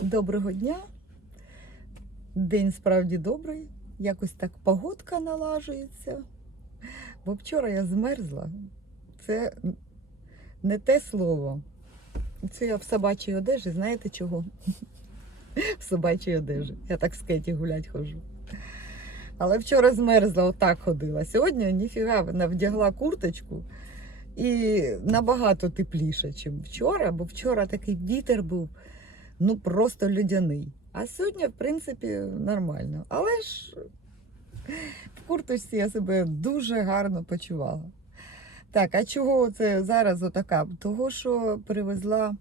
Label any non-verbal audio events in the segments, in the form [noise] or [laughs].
Доброго дня. День справді добрий. Якось так погодка налажується. Бо вчора я змерзла. Це не те слово. Це я в собачій одежі, знаєте чого? В собачій одежі. Я так з Кеті гулять ходжу. Але вчора змерзла, отак ходила. Сьогодні ніфіга вона вдягла курточку і набагато тепліше, ніж вчора, бо вчора такий вітер був ну просто людяний. А сьогодні, в принципі, нормально. Але ж в курточці я себе дуже гарно почувала. Так, а чого це зараз отака? Того, що привезла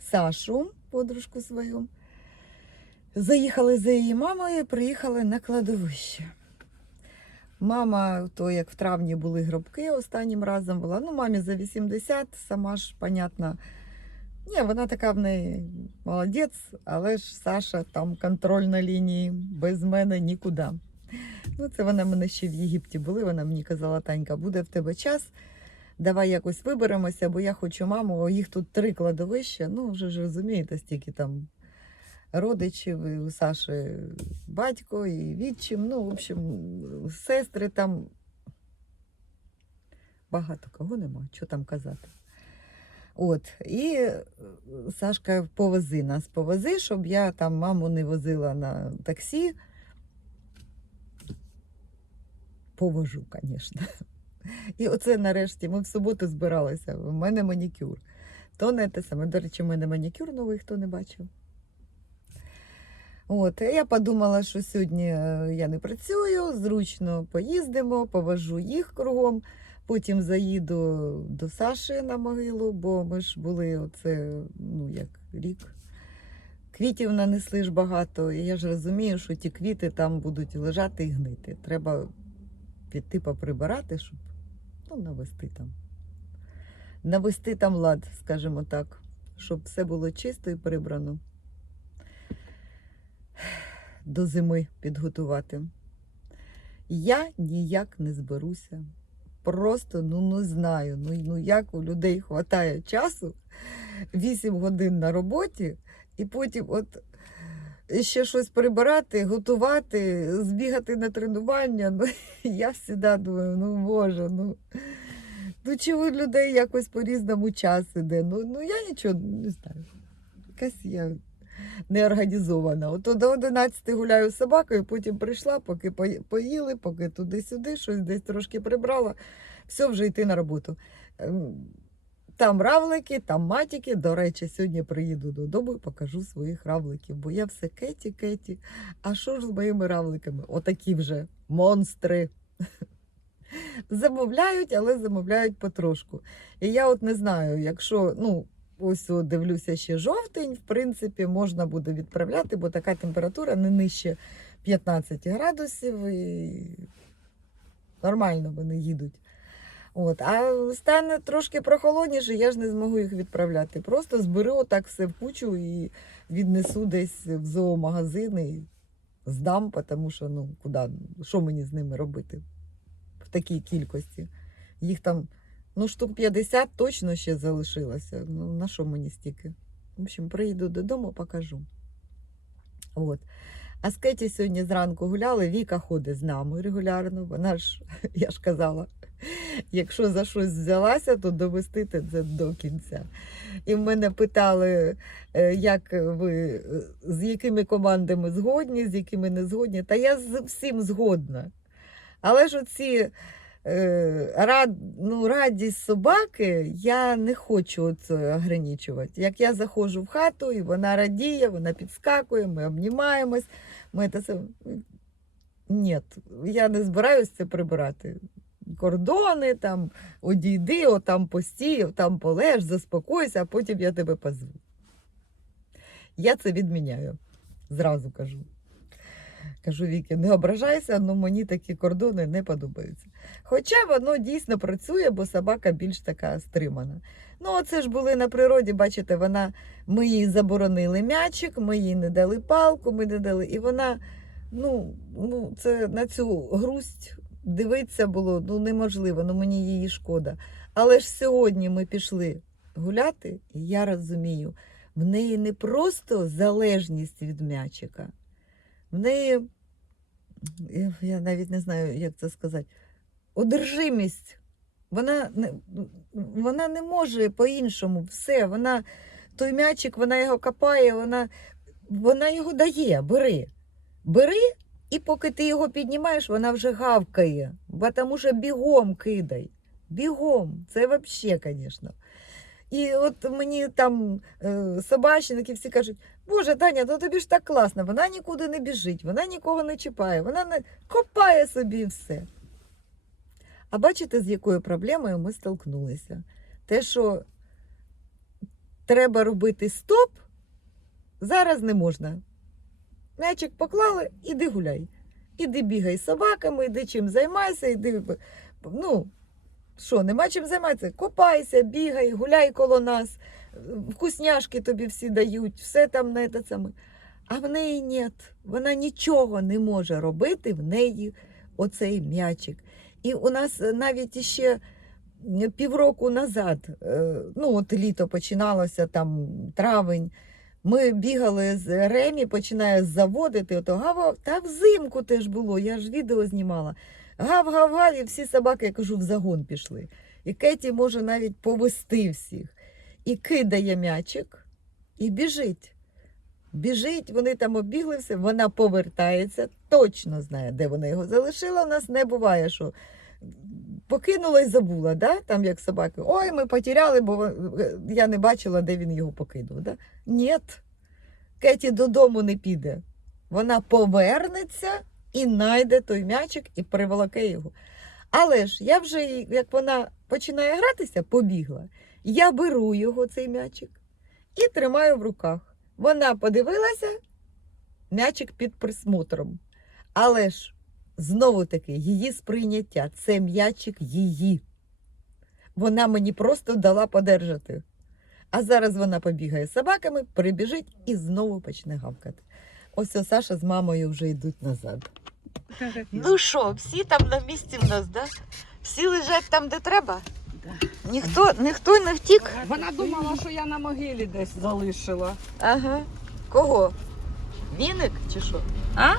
Сашу, подружку свою. Заїхали за її мамою, приїхали на кладовище. Мама, то як в травні були гробки останнім разом була. Ну, мамі за 80, сама ж, понятно. Ні, вона така в неї молодець, але ж Саша там контроль на лінії, без мене нікуди. Ну, це вона мене ще в Єгипті були. Вона мені казала, Танька, буде в тебе час. Давай якось виберемося, бо я хочу маму. Їх тут три кладовища. Ну, вже ж розумієте, стільки там родичів, і у Саші батько і відчим. Ну, в общем, сестри там багато кого нема, що там казати. От, і е, Сашка повези нас, повези, щоб я там маму не возила на таксі. Повожу, звісно. І оце нарешті ми в суботу збиралися. У мене манікюр. То не те саме. До речі, у мене манікюр новий, хто не бачив. От, я подумала, що сьогодні е, я не працюю, зручно поїздимо, повожу їх кругом. Потім заїду до Саші на могилу, бо ми ж були оце, ну як рік. Квітів нанесли ж багато, і я ж розумію, що ті квіти там будуть лежати і гнити. Треба піти поприбирати, щоб ну, навести там. Навести там лад, скажімо так, щоб все було чисто і прибрано. До зими підготувати. Я ніяк не зберуся просто ну не знаю. Ну, ну як у людей вистачає часу 8 годин на роботі, і потім от ще щось прибирати, готувати, збігати на тренування. Ну, [laughs] я завжди думаю, ну боже, ну. Ну, чи у людей якось по-різному час іде? Ну, ну я нічого не знаю. Якась я неорганізована. От до 11 гуляю з собакою, потім прийшла, поки поїли, поки туди-сюди, щось десь трошки прибрала. Все, вже йти на роботу. Ем, Там равлики, там матіки. До речі, сьогодні приїду додому і покажу своїх равликів, бо я все кеті, кеті. А що ж з моїми равликами? Отакі вже монстри. [laughs] Замовляють, але замовляють потрошку. І я от не знаю, якщо, ну, ось дивлюся ще жовтень, в принципі, можна буде відправляти, бо така температура не нижче 15 градусів і нормально вони їдуть. От. А стане трошки прохолодніше, я ж не зможу їх відправляти. Просто зберу отак все в кучу і віднесу десь в зоомагазин і здам, тому що ну куди, що мені з ними робити в такій кількості. Їх там ну, штук 50 точно ще залишилося. Ну, на що мені стільки? В общем, приїду додому, покажу. От. А з Кеті сьогодні зранку гуляли, Віка ходить з нами регулярно. Вона ж, [laughs] я ж казала, якщо за щось взялася, то довести це до кінця. І в мене питали, е, як ви е, з якими командами згодні, з якими не згодні. Та я з всім згодна. Але ж оці рад, ну, радість собаки я не хочу це ограничувати. Як я заходжу в хату, і вона радіє, вона підскакує, ми обнімаємось. Ми це. Ні, я не збираюся це прибирати. Кордони, там, одійди, отам постій, там полеж, заспокойся, а потім я тебе позву. Я це відміняю. Зразу кажу. Кажу, Віки, не ображайся, але мені такі кордони не подобаються. Хоча воно дійсно працює, бо собака більш така стримана. Ну, оце ж були на природі, бачите, вона, ми їй заборонили м'ячик, ми їй не дали палку, ми не дали. І вона, ну, ну це на цю грусть дивитися було ну, неможливо, ну мені її шкода. Але ж сьогодні ми пішли гуляти, і я розумію, В неї не просто залежність від м'ячика, в неї, я- навіть не знаю, як це сказати, одержимість. Вона не, вона не може по-іншому. Все, вона той м'ячик, вона його копає, вона, вона його дає, бери. Бери, і поки ти його піднімаєш, вона вже гавкає. Бо Тому що бігом кидай. Бігом. Це взагалі, звісно. І от мені там е, собачники всі кажуть, Боже, Таня, ну тобі ж так класно, вона нікуди не біжить, вона нікого не чіпає, вона не копає собі все. А бачите, з якою проблемою ми столкнулися? Те, що треба робити стоп, зараз не можна. М'ячик поклали, іди гуляй. Іди бігай з собаками, іди чим займайся, іди. Ну, що, нема чим займатися? Копайся, бігай, гуляй коло нас, вкусняшки тобі всі дають, все там на це саме. А в неї ні. Вона нічого не може робити, в неї оцей м'ячик. І у нас навіть іще півроку назад, е, ну от літо починалося, там травень. Ми бігали з Ремі, починає заводити, ото гав, та взимку теж було, я ж відео знімала. Гав-гав-гав, і всі собаки, я кажу, в загон пішли. І Кеті може навіть повести всіх. І кидає м'ячик, і біжить. Біжить, вони там обігли все, вона повертається, точно знає, де вона його залишила. У нас не буває, що покинула і забула, да? там як собаки. Ой, ми потеряли, бо я не бачила, де він його покинув. Да? Ні, Кеті додому не піде. Вона повернеться і знайде той м'ячик і приволоке його. Але ж я вже, як вона починає гратися, побігла. Я беру його, цей м'ячик, і тримаю в руках. Вона подивилася, м'ячик під присмотром. Але ж знову таки її сприйняття це м'ячик її. Вона мені просто дала подержати. А зараз вона побігає з собаками, прибіжить і знову почне гавкати. Ось о, Саша з мамою вже йдуть назад. Ну що, всі там на місці в нас, да? Всі лежать там, де треба? Ніхто, ніхто не втік? Вона думала, що я на могилі десь залишила. Ага. Кого? Віник чи що? А?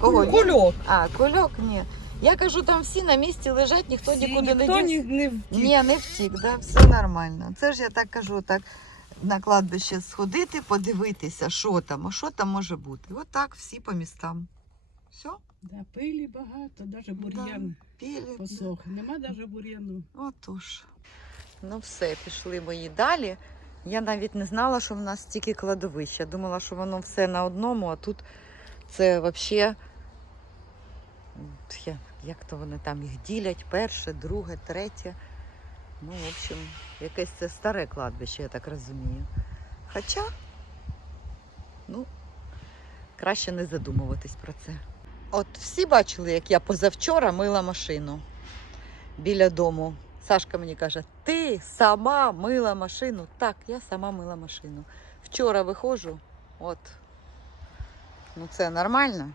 Кого? Віник? Кульок. А, кульок, ні. Я кажу, там всі на місці лежать, ніхто нікуди не Ніхто дівся. ні, не втік. Ні, не втік, да? все нормально. Це ж я так кажу, так на кладбище сходити, подивитися, що там, а що там може бути. От так всі по містам. Все, Да, пилі багато, навіть бур'ян пілі. посох. Нема навіть бур'яну. Отож. Ну все, пішли мої далі. Я навіть не знала, що в нас стільки кладовища. Думала, що воно все на одному, а тут це взагалі. Як то вони там їх ділять? Перше, друге, третє. Ну, в общем, якесь це старе кладбище, я так розумію. Хоча, ну, краще не задумуватись про це. От всі бачили, як я позавчора мила машину біля дому. Сашка мені каже: ти сама мила машину. Так, я сама мила машину. Вчора виходжу, от. Ну це нормально.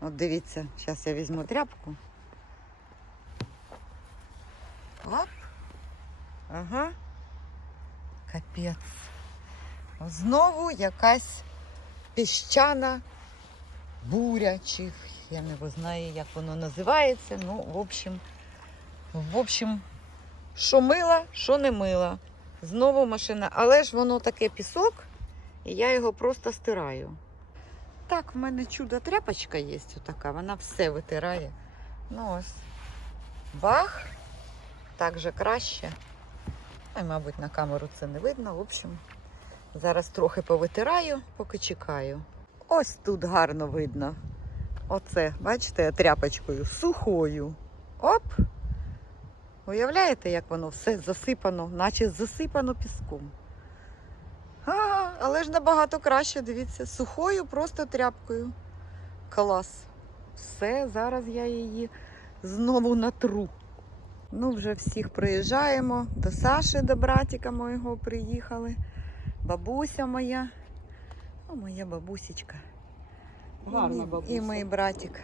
От дивіться, зараз я візьму тряпку. Оп. Ага. Капець. Знову якась піщана буря, чи я не знаю, як воно називається. Ну, в общем, в общем, що мила, що не мила. Знову машина, але ж воно таке пісок, і я його просто стираю. Так, в мене чудо тряпочка є така, вона все витирає. Ну ось. Бах. Так же краще. Ай, мабуть, на камеру це не видно. В общем, зараз трохи повитираю, поки чекаю. Ось тут гарно видно. Оце, бачите, тряпочкою сухою. Оп! Уявляєте, як воно все засипано, наче засипано піском. А, але ж набагато краще, дивіться, сухою просто тряпкою. Клас. Все, зараз я її знову натру. Ну, вже всіх приїжджаємо. До Саші, до братика моєго приїхали. Бабуся моя. О, моя бабусечка. Гарна бабуся. І мій братик.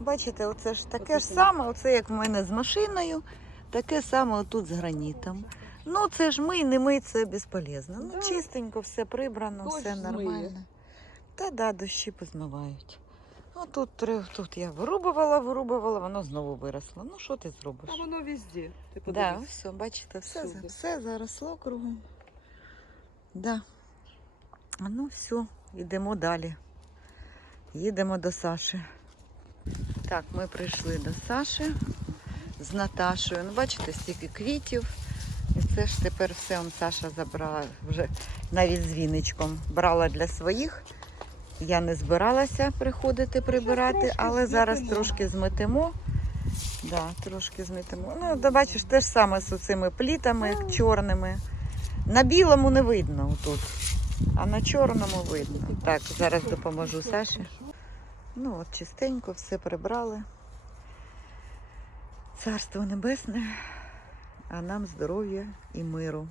Бачите, оце ж таке Оце ж саме, оце як в мене з машиною, таке саме отут з гранітом. Ну, це ж ми, не ми, це безполезно. Ну, Да. чистенько, все прибрано, Дощ все змиє. нормально. Та да, дощі позмивають. Ну тут, три- тут я вирубувала, вирубувала, воно знову виросло. Ну що ти зробиш? А воно везде. Ти Да, подивись. все, бачите, все, Всюди. все заросло кругом. Да. А ну все, йдемо далі. Їдемо до Саші. Так, ми прийшли до Саші з Наташою. Ну, бачите, стільки квітів. І це ж тепер все он Саша забрала вже навіть з віничком. Брала для своїх. Я не збиралася приходити прибирати, але зараз трошки зметемо. Да, трошки зметемо. Ну, да, бачиш, те ж саме з цими плітами чорними. На білому не видно тут, а на чорному видно. Так, зараз допоможу Саші. Ну от чистенько все прибрали. Царство небесне, а нам здоров'я і миру.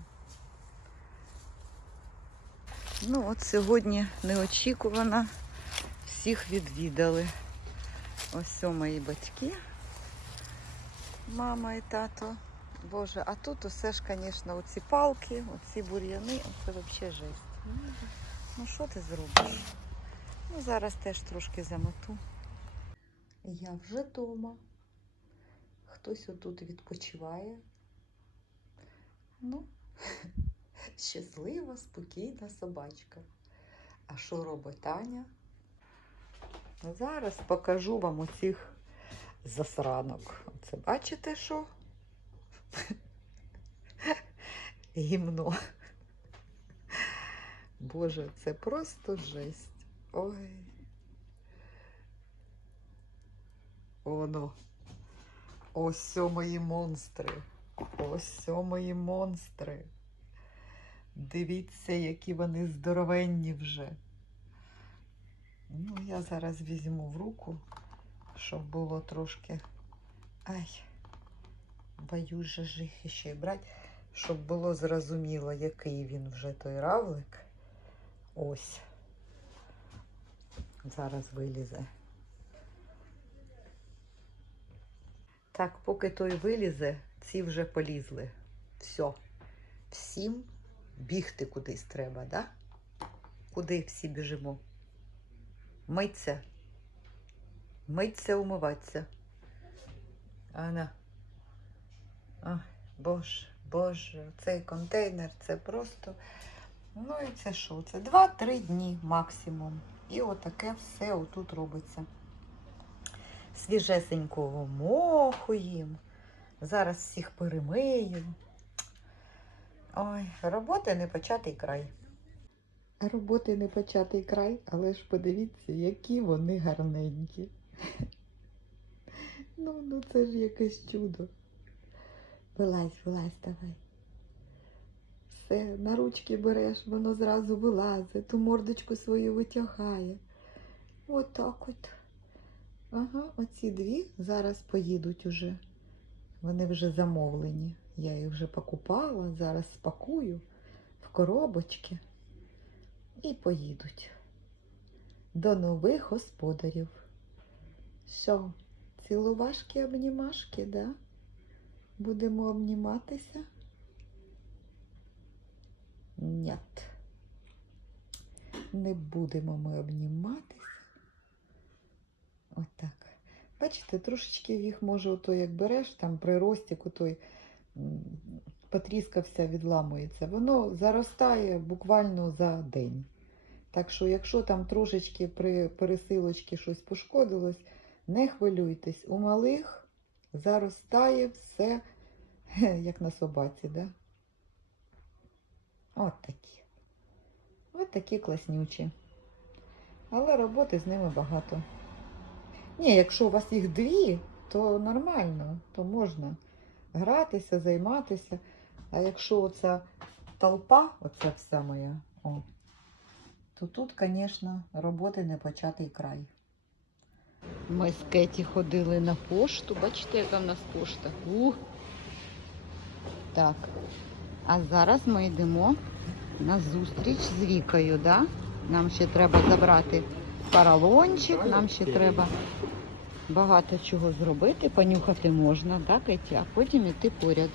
Ну от сьогодні неочікувано всіх відвідали. Ось мої батьки, мама і тато. Боже, а тут усе ж, звісно, оці палки, оці бур'яни, це взагалі жесть. Ну що ти зробиш? Ну, зараз теж трошки замету. Я вже вдома. Хтось отут відпочиває. Ну, [laughs] щаслива, спокійна собачка. А що робить Таня? Зараз покажу вам оцих засранок. Оце бачите, що? [laughs] Гімно. Боже, це просто жесть. Ой. Воно. Ось мої монстри. Ось мої монстри. Дивіться, які вони здоровенні вже. Ну, я зараз візьму в руку, щоб було трошки. Ай, боюсь же ж їх ще й брати, щоб було зрозуміло, який він вже той равлик. Ось. Зараз вилізе. Так, поки той вилізе, ці вже полізли. Все. Всім бігти кудись треба, да? Куди всі біжимо? Миться. Миться, умиватися. Ана. Ай, боже, боже, цей контейнер це просто. Ну і це що? Це 2-3 дні максимум. І отаке все отут робиться. Свіжесенького моху їм. Зараз всіх перемию. Ой, роботи не початий край. Роботи не початий край, але ж подивіться, які вони гарненькі. [laughs] Ну, ну це ж якесь чудо. Вилазь, вилазь, давай. Все, на ручки береш, воно зразу вилазить, ту мордочку свою витягає. Отак от. Ага, оці дві зараз поїдуть уже. Вони вже замовлені. Я їх вже покупала, зараз спакую в коробочки і поїдуть до нових господарів. Що, цілувашки, обнімашки, да? Будемо обніматися? Нет. Не будемо ми обніматися. Отак. Бачите, трошечки їх може, ото як береш, там при ростіку той потріскався, відламується. Воно заростає буквально за день. Так що, якщо там трошечки при пересилочці щось пошкодилось, не хвилюйтесь. У малих заростає все, [laughs] як на собаці, да? От такі. От такі класнючі. Але роботи з ними багато. Ні, якщо у вас їх дві, то нормально, то можна гратися, займатися. А якщо оця толпа, оця вся моя, о, то тут, звісно, роботи не початий край. Ми з Кеті ходили на пошту. Бачите, яка в нас пошта? Ух. Так. А зараз ми йдемо на зустріч з Вікою, да? Нам ще треба забрати поролончик, нам ще треба багато чого зробити, понюхати можна, так, Кеті, а потім іти поряд.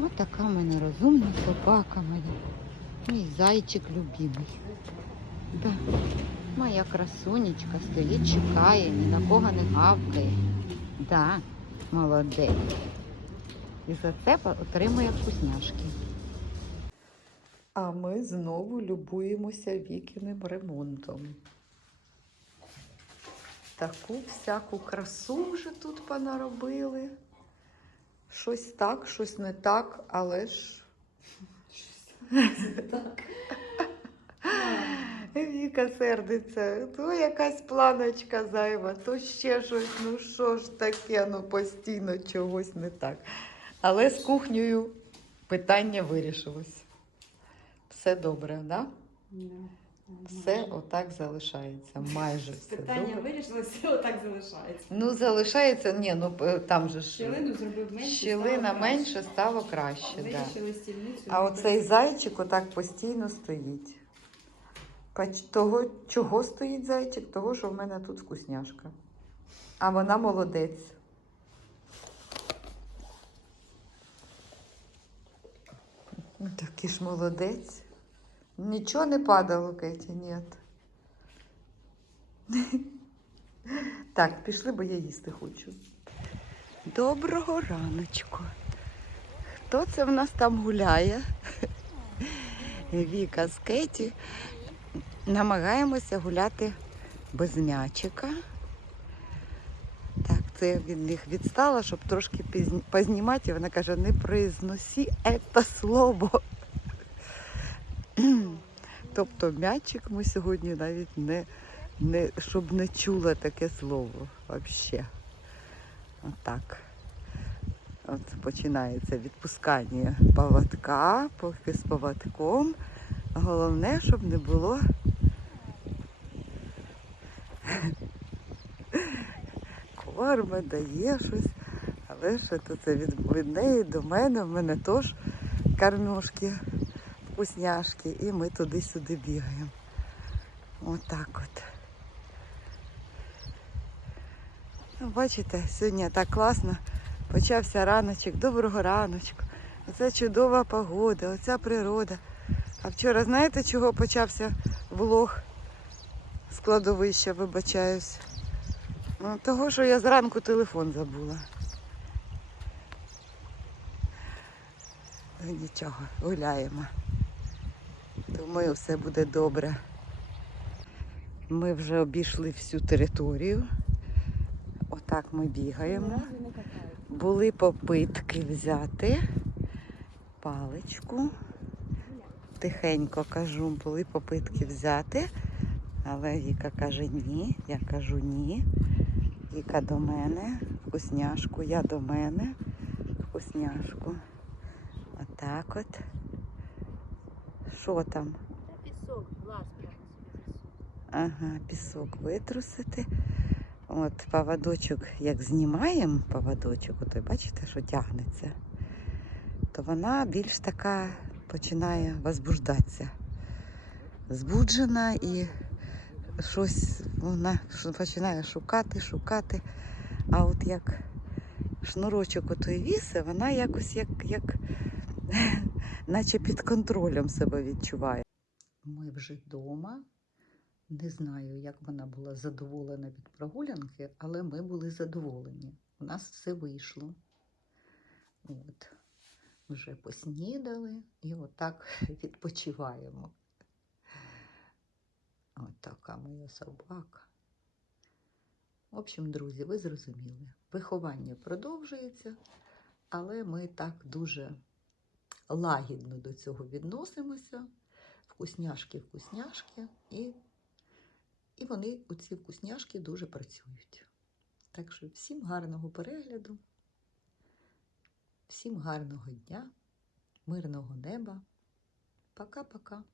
Ось така в мене розумна собака моя. Мій зайчик любимий. Да. Моя красунечка стоїть, чекає, ні на кого не гавкає. Да, молодець. І за це отримує вкусняшки. А ми знову любуємося вікіним ремонтом. Таку всяку красу вже тут понаробили. Щось так, щось не так, але ж. [laughs] Віка сердиться, то якась планочка зайва, то ще щось, ну що ж таке, ну постійно чогось не так. Але з кухнею питання вирішилось. Все добре, так? Да? Все отак залишається. Майже все Питання добре. вирішили, все отак залишається. Ну, залишається, ні, ну там же ж Щілину зробив менше. щілина стало менше стало краще. Да. Стільницю. А оцей зайчик отак постійно стоїть. Того, чого стоїть зайчик? Того, що в мене тут вкусняшка. А вона молодець. Ну, Такий ж молодець. Нічого не падало, Кеті, ні. [laughs] Так, пішли, бо я їсти хочу. Доброго раночку. Хто це в нас там гуляє? Віка з Кеті. Намагаємося гуляти без м'ячика. Це від них відстала, щоб трошки познімати. І Вона каже, не произносі це слово. [clears throat] тобто м'ячик ми сьогодні навіть не, не щоб не чула таке слово взагалі. Отак. От починається відпускання поводка, поки з поводком. Головне, щоб не було. Корма дає щось, але що то це від, від неї до мене, в мене теж кормежки, вкусняшки, і ми туди-сюди бігаємо. Отак от. Ну, бачите, сьогодні так класно. Почався раночок, доброго раночку. Оця чудова погода, оця природа. А вчора знаєте, чого почався влог з кладовища, вибачаюсь? Ну, того, що я зранку телефон забула. Ну нічого, гуляємо. Думаю, все буде добре. Ми вже обійшли всю територію. Отак ми бігаємо. Були попитки взяти паличку. Тихенько кажу, були попитки взяти, але Віка каже ні, я кажу ні. Віка до мене, вкусняшку, я до мене, вкусняшку. Отак от. Що там? Пісок, собі. Ага, пісок витрусити. От поводочок, як знімаємо поводочок, ото бачите, що тягнеться, то вона більш така починає возбуждатися. Збуджена і щось вона починає шукати, шукати. А от як шнурочок отой віси, вона якось як, як [laughs] наче під контролем себе відчуває. Ми вже вдома. Не знаю, як вона була задоволена від прогулянки, але ми були задоволені. У нас все вийшло. От. Вже поснідали і отак [laughs] відпочиваємо. От така моя собака. В общем, друзі, ви зрозуміли. Виховання продовжується, але ми так дуже лагідно до цього відносимося. Вкусняшки, вкусняшки, і і вони, оці вкусняшки, дуже працюють. Так що всім гарного перегляду, всім гарного дня, мирного неба. Пока-пока.